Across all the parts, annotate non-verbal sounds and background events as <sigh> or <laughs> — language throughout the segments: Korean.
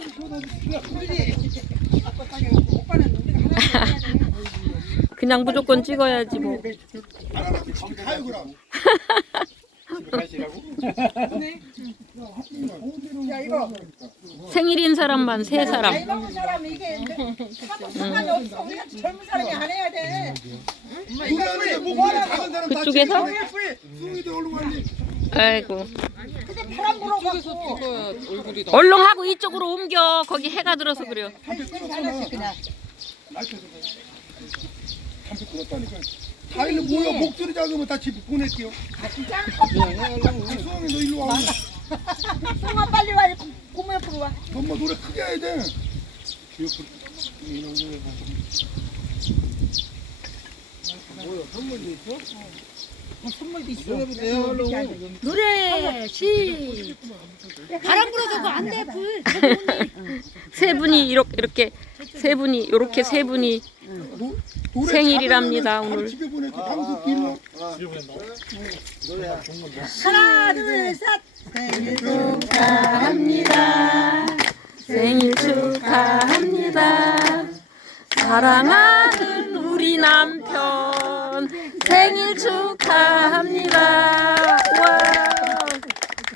<laughs> 그냥 무조건 찍어야지 뭐. 생일인 사람만 세 나이 사람. 먹은 사람 이게 상관이 없어. 우리가 젊은 사람이 안 해야 돼. 누나는 목소리 작은 사람 다 그쪽에서? 아이고. 불어갖고 얼렁 하고 이쪽으로 옮겨. 거기 해가 들어서 그래요. 하나씩 그냥. 담배 끊었다니까. 다이는 뭐야 목소리 작으면 다 집에 보낼게요. 아 진짜? 수영이 너 일로 와. <laughs> 성아 빨리 와. 고모 옆으로 와. 엄마 노래 크게 해야 돼. 선물도 있어. 노래 시 바람 불어도 안돼 불. <laughs> 세 분이 이렇게 이렇게 세 분이 이렇게 세 분이 생일이랍니다, 오늘. 집에 보낼게. 방수 길로. 하나 둘 셋. 생일 축하합니다. 생일 축하합니다. 사랑하는 우리 남편 생일 축하합니다.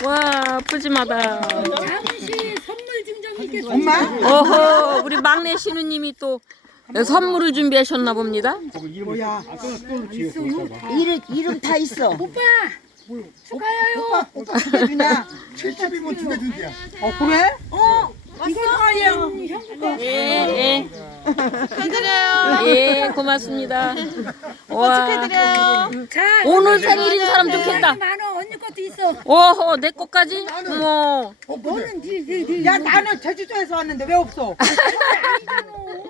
와, 와 푸짐하다. 잠시 선물 증정 있겠습니다. 엄마? 어허, 우리 막내 신우님이 또 선물을 준비하셨나 봅니다. 뭐야? 이름 이름 다 있어. 오빠 축하해요. 오빠 두개 주냐? 70이면 두개 준대야. 어 그래? 어. 예, 예. 축하드려요. 예, 고맙습니다. 와, 자 오늘 생일인 사람 좋겠다. 많어 언니 것도 있어. 오호, 내 것까지? 어머, 어 근데 너는 니니 야 나는 제주도에서 왔는데 왜 없어?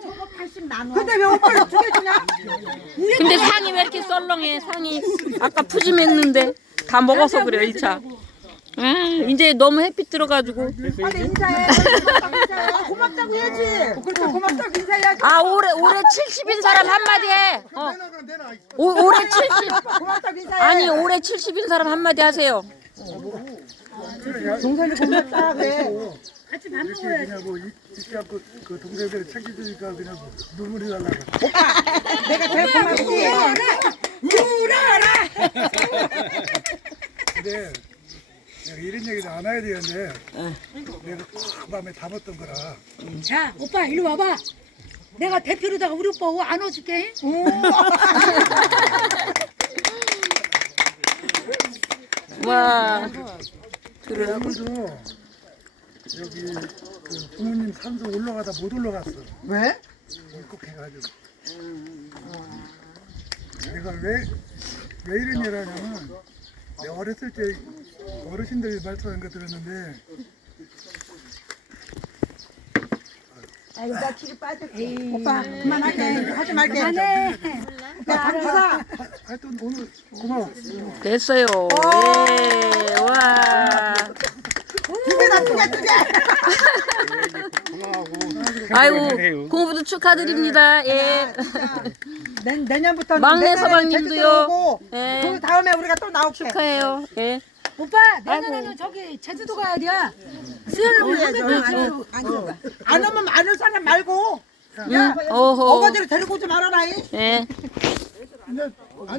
저거 80만 원. 근데 왜 오빠를 두개 주냐? 근데 상이 왜 이렇게 썰렁해? 상이 아까 푸짐했는데 다 먹어서 그래요, 1차. 아, 이제 너무 햇빛 들어가지고. 빨리 인사해. 고맙다고 인사해. 아, 고맙다고 해야지. 그렇지 고맙다고 인사해야지. 아, 올해, 올해 70인 사람 한마디 해. 어, 내놔 그럼 내놔. 오, 올해 70. 고맙다고 인사해. 아니, 올해 70인 사람 한마디 하세요. 동생이 고맙다 그래. 같이 밥 먹어야지. 그냥 뭐 이렇게 하고 그 동생들이 챙겨주니까 그냥 눈물이 날라. 내가 제일 고맙지. 근데 내가 이런 얘기도 안 해야 되는데 내가 그 밤에 담았던 거라 자 오빠 이리 와봐. 내가 대표로다가 우리 오빠 안아줄게. 와. 그래요? 오늘도 여기 그 부모님 산소 올라가다 못 올라갔어 왜? 울컥해가지고 내가 왜, 왜 이런 일을 하냐면 내가 어렸을 때 어르신들이 말씀하는 거 들었는데 아이고 나 길이 빠져. 오빠 그만할게. 하지 말게. 안해. 야 박사. 하여튼 오늘 고마워 됐어요. 예, 와. 두 개다 두 개, 두 개. <laughs> <laughs> 아이고, 공부도 축하드립니다. 예. 내, 내년부터 막내 서방님도요. 예. 그 다음에 우리가 또 나올게. 축하해요. 예. 오빠 내년에는 저기 제주도 가야 돼. 수연하고 한번 안, 안 오면 안올 사람 말고 응. 어허. 어거지로 데리고 오지 말아라. 이. 예.